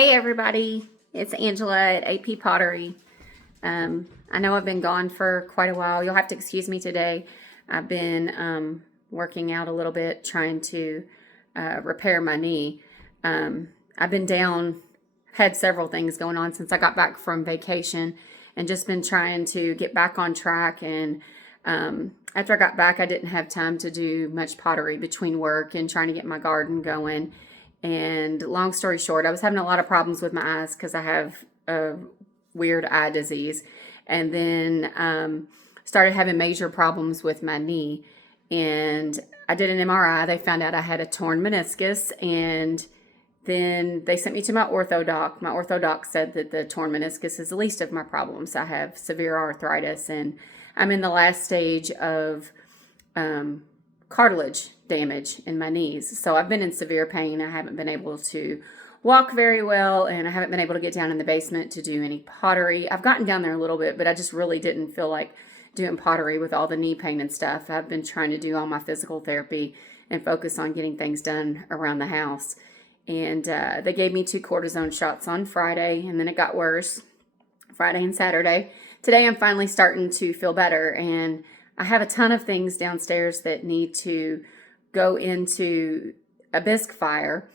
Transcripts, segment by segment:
Hey everybody, it's Angela at AP Pottery. I know I've been gone for quite a while. You'll have to excuse me today. I've been working out a little bit, trying to repair my knee. I've been down, had several things going on since I got back from vacation, and just been trying to get back on track. And after I got back, I didn't have time to do much pottery between work and trying to get my garden going. And long story short, I was having a lot of problems with my eyes because I have a weird eye disease. And then started having major problems with my knee. And I did an MRI. They found out I had a torn meniscus. And then they sent me to my orthodoc. My orthodoc said that the torn meniscus is the least of my problems. I have severe arthritis, and I'm in the last stage of cartilage damage in my knees. So I've been in severe pain. I haven't been able to walk very well, and I haven't been able to get down in the basement to do any pottery. I've gotten down there a little bit, but I just really didn't feel like doing pottery with all the knee pain and stuff. I've been trying to do all my physical therapy and focus on getting things done around the house. And they gave me 2 cortisone shots on Friday, and then it got worse Friday and Saturday. Today I'm finally starting to feel better, and I have a ton of things downstairs that need to go into a bisque fire.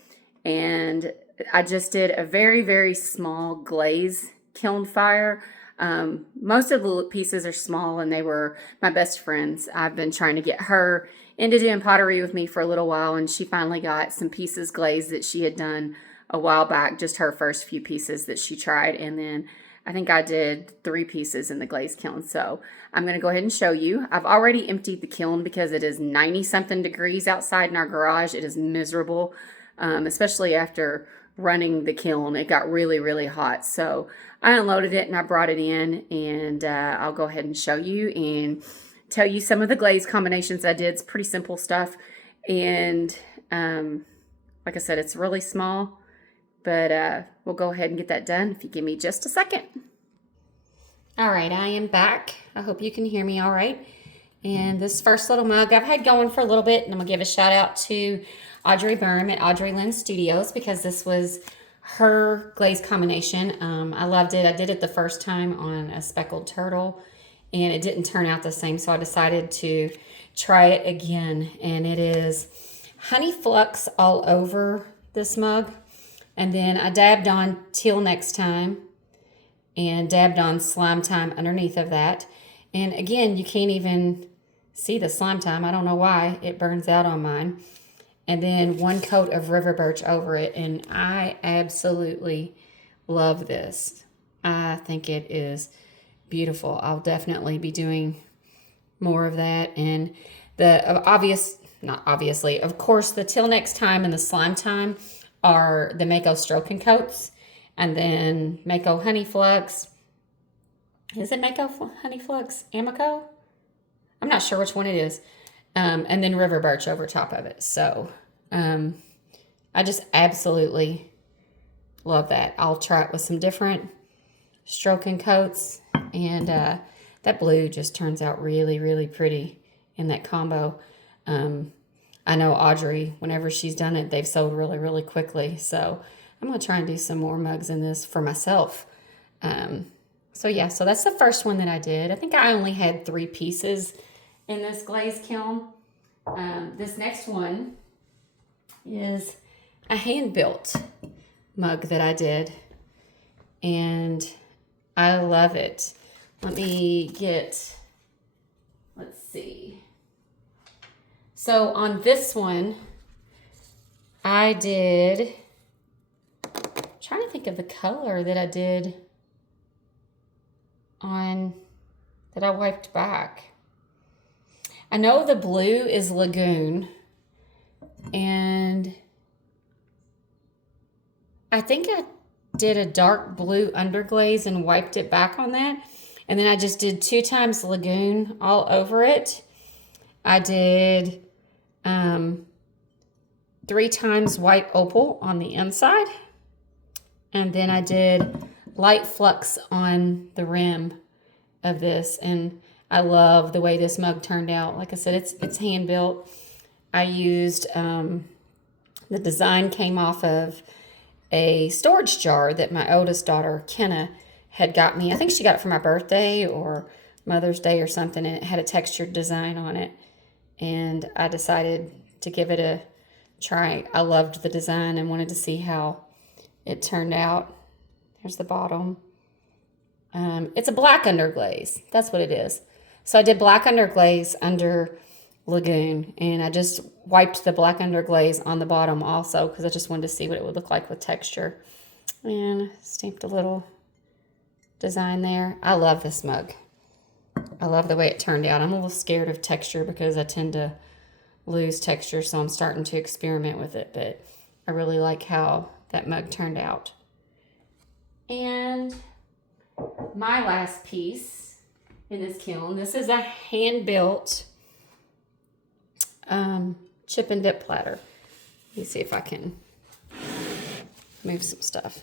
And I just did a very, very small glaze kiln fire. Most of the pieces are small, and they were my best friend's. I've been trying to get her into doing pottery with me for a little while, and she finally got some pieces glazed that she had done a while back, just her first few pieces that she tried. And then I think I did 3 pieces in the glaze kiln. So I'm going to go ahead and show you. I've already emptied the kiln because it is 90 something degrees outside in our garage. It is miserable, especially after running the kiln. It got really, really hot. So I unloaded it and I brought it in, and I'll go ahead and show you and tell you some of the glaze combinations I did. It's pretty simple stuff. And like I said, it's really small, but we'll go ahead and get that done if you give me just a second. All right, I am back. I hope you can hear me all right. And this first little mug I've had going for a little bit, and I'm gonna give a shout out to Audrey Berm at Audrey Lynn Studios because this was her glaze combination. I loved it. I did it the first time on a speckled turtle, and it didn't turn out the same, so I decided to try it again. And it is honey flux all over this mug. And then I dabbed on till next time and dabbed on slime time underneath of that. And again, you can't even see the slime time. I don't know why it burns out on mine. And then 1 coat of river birch over it. And I absolutely love this. I think it is beautiful. I'll definitely be doing more of that. And of course, the till next time and the slime time are the Mako stroking coats, and then Mako honey flux. Is it Mako honey flux? Amico? I'm not sure which one it is. And then river birch over top of it. So I just absolutely love that. I'll try it with some different stroking coats, and that blue just turns out really, really pretty in that combo. I know Audrey, whenever she's done it, they've sold really, really quickly. So I'm going to try and do some more mugs in this for myself. So that's the first one that I did. I think I only had 3 pieces in this glaze kiln. This next one is a hand-built mug that I did, and I love it. Let's see. So on this one, I'm trying to think of the color that I did that I wiped back. I know the blue is Lagoon, and I think I did a dark blue underglaze and wiped it back on that. And then I just did 2 times Lagoon all over it. I did 3 times white opal on the inside. And then I did light flux on the rim of this. And I love the way this mug turned out. Like I said, it's hand built. I used, the design came off of a storage jar that my oldest daughter, Kenna, had got me. I think she got it for my birthday or Mother's Day or something, and it had a textured design on it. And I decided to give it a try. I loved the design and wanted to see how it turned out. Here's the bottom. It's a black underglaze. That's what it is. So I did black underglaze under Lagoon, and I just wiped the black underglaze on the bottom also because I just wanted to see what it would look like with texture. And stamped a little design there. I love this mug. I love the way it turned out. I'm a little scared of texture because I tend to lose texture, so I'm starting to experiment with it, but I really like how that mug turned out. And my last piece in this kiln, this is a hand-built chip and dip platter. Let me see if I can move some stuff.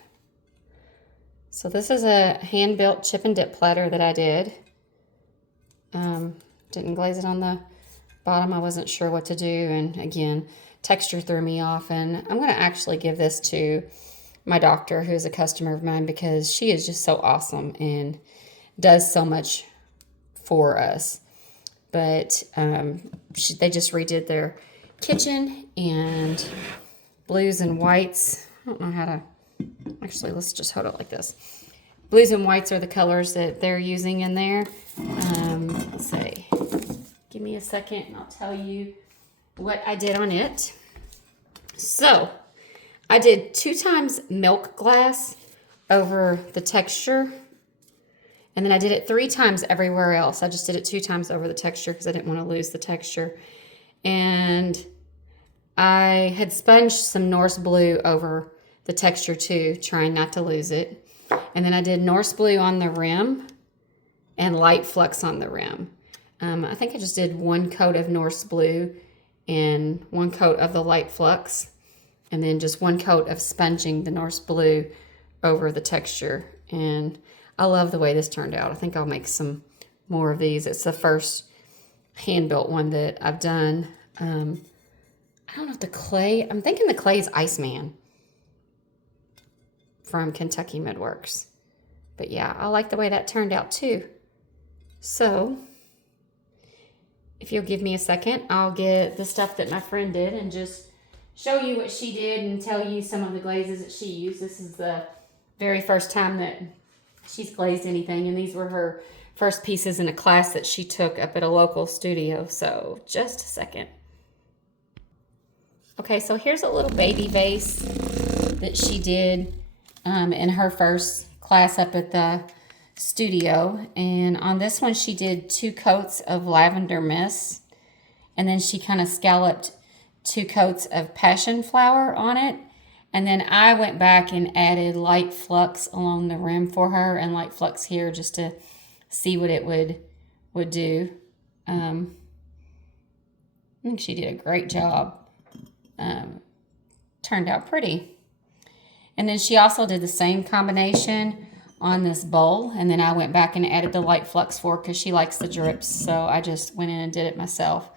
So this is a hand-built chip and dip platter that I did. Didn't glaze it on the bottom. I wasn't sure what to do, and again, texture threw me off, and I'm going to actually give this to my doctor, who's a customer of mine, because she is just so awesome and does so much for us. But they just redid their kitchen, and blues and whites. I don't know how to, actually, let's just hold it like this. Blues and whites are the colors that they're using in there. Let's see. Give me a second and I'll tell you what I did on it. So I did 2 times milk glass over the texture. And then I did it 3 times everywhere else. I just did it 2 times over the texture because I didn't want to lose the texture. And I had sponged some Norse blue over the texture too, trying not to lose it. And then I did Norse blue on the rim and light flux on the rim. I think I just did 1 coat of Norse blue and 1 coat of the light flux, and then just 1 coat of sponging the Norse blue over the texture. And I love the way this turned out. I think I'll make some more of these. It's the first hand-built one that I've done. I don't know if the clay, I'm thinking the clay is Iceman from Kentucky Midworks. But yeah, I like the way that turned out too. So if you'll give me a second, I'll get the stuff that my friend did and just show you what she did and tell you some of the glazes that she used. This is the very first time that she's glazed anything, and these were her first pieces in a class that she took up at a local studio. So just a second. Okay, so here's a little baby vase that she did in her first class up at the studio. And on this one, she did 2 coats of lavender mist, and then she kind of scalloped 2 coats of passion flower on it. And then I went back and added light flux along the rim for her and light flux here just to see what it would do. I think she did a great job. Turned out pretty. And then she also did the same combination on this bowl, and then I went back and added the light flux for because she likes the drips, so I just went in and did it myself.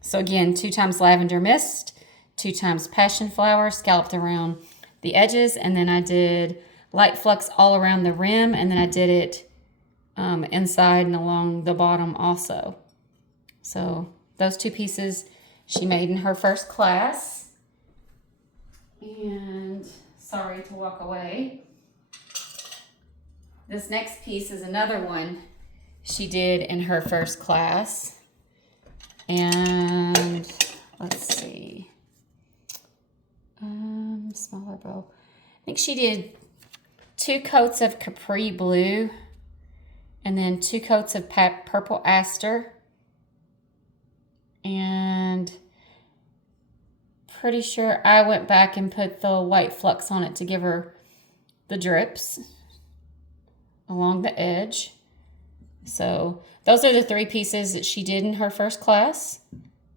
So again, 2 times lavender mist, 2 times passion flower, scalloped around the edges, and then I did light flux all around the rim, and then I did it inside and along the bottom also. So those 2 pieces she made in her first class. And sorry to walk away. This next piece is another one she did in her first class. And let's see. Smaller bowl. I think she did 2 coats of Capri Blue and then 2 coats of Purple Aster. And pretty sure I went back and put the white flux on it to give her the drips along the edge. So those are the 3 pieces that she did in her first class.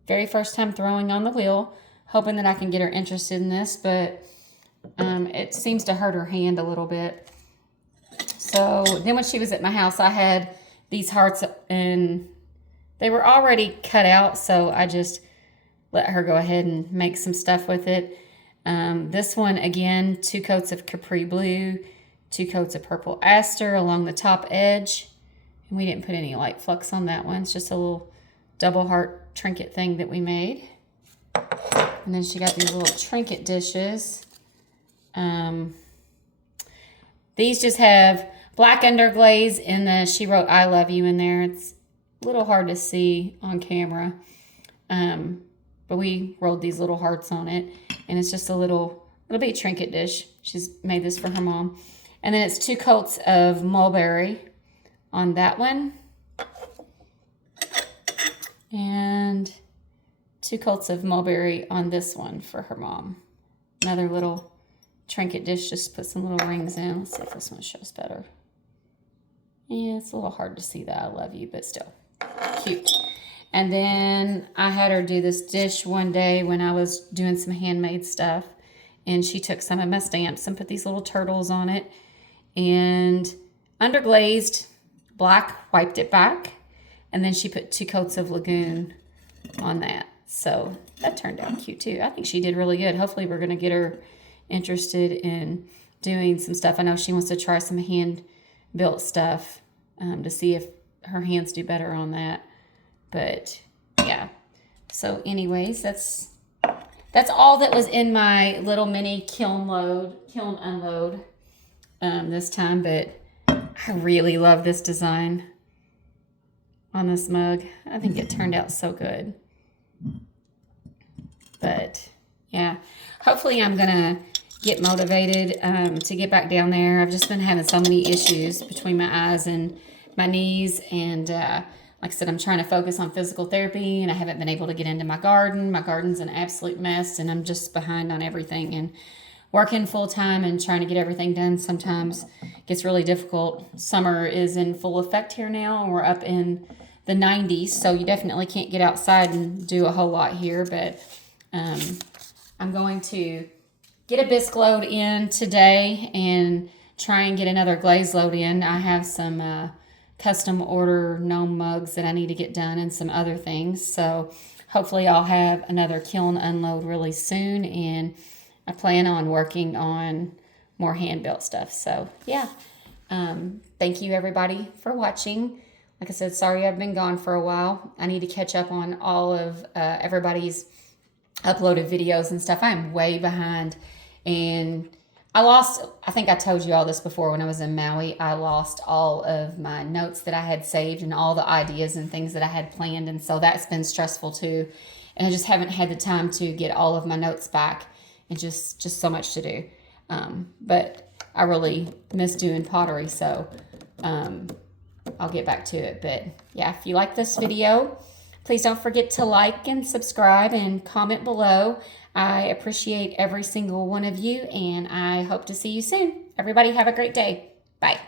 Very first time throwing on the wheel, hoping that I can get her interested in this, but it seems to hurt her hand a little bit. So then when she was at my house, I had these hearts and they were already cut out, so I just let her go ahead and make some stuff with it. This one, again, 2 coats of Capri Blue, 2 coats of Purple Aster along the top edge. And we didn't put any light flux on that one. It's just a little double heart trinket thing that we made. And then she got these little trinket dishes. These just have black underglaze, and she wrote "I love you" in there. It's a little hard to see on camera, but we rolled these little hearts on it, and it's just a little bitty trinket dish. She's made this for her mom. And then it's 2 coats of mulberry on that one, and 2 coats of mulberry on this one for her mom. Another little trinket dish, just put some little rings in. Let's see if this one shows better. Yeah, it's a little hard to see that "I love you," but still cute. And then I had her do this dish one day when I was doing some handmade stuff, and she took some of my stamps and put these little turtles on it and underglazed black, wiped it back, and then she put 2 coats of Lagoon on that. So that turned out cute too. I think she did really good. Hopefully we're going to get her interested in doing some stuff. I know she wants to try some hand-built stuff to see if her hands do better on that. But yeah. So anyways, that's all that was in my little mini kiln unload this time. But I really love this design on this mug. I think it turned out so good. But yeah, hopefully I'm gonna get motivated to get back down there. I've just been having so many issues between my eyes and my knees, and like I said, I'm trying to focus on physical therapy, and I haven't been able to get into my garden. My garden's an absolute mess, and I'm just behind on everything, and working full time and trying to get everything done sometimes gets really difficult. Summer is in full effect here now, and we're up in the 90s, so you definitely can't get outside and do a whole lot here. But I'm going to get a bisque load in today and try and get another glaze load in. I have some custom order gnome mugs that I need to get done and some other things. So hopefully I'll have another kiln unload really soon, and I plan on working on more hand-built stuff. So yeah, thank you everybody for watching. Like I said, sorry I've been gone for a while. I need to catch up on all of everybody's uploaded videos and stuff. I'm way behind, and I think I told you all this before, when I was in Maui, I lost all of my notes that I had saved and all the ideas and things that I had planned, and so that's been stressful too. And I just haven't had the time to get all of my notes back, and just so much to do. But I really miss doing pottery, so I'll get back to it. But yeah, if you like this video, please don't forget to like and subscribe and comment below. I appreciate every single one of you, and I hope to see you soon. Everybody have a great day. Bye.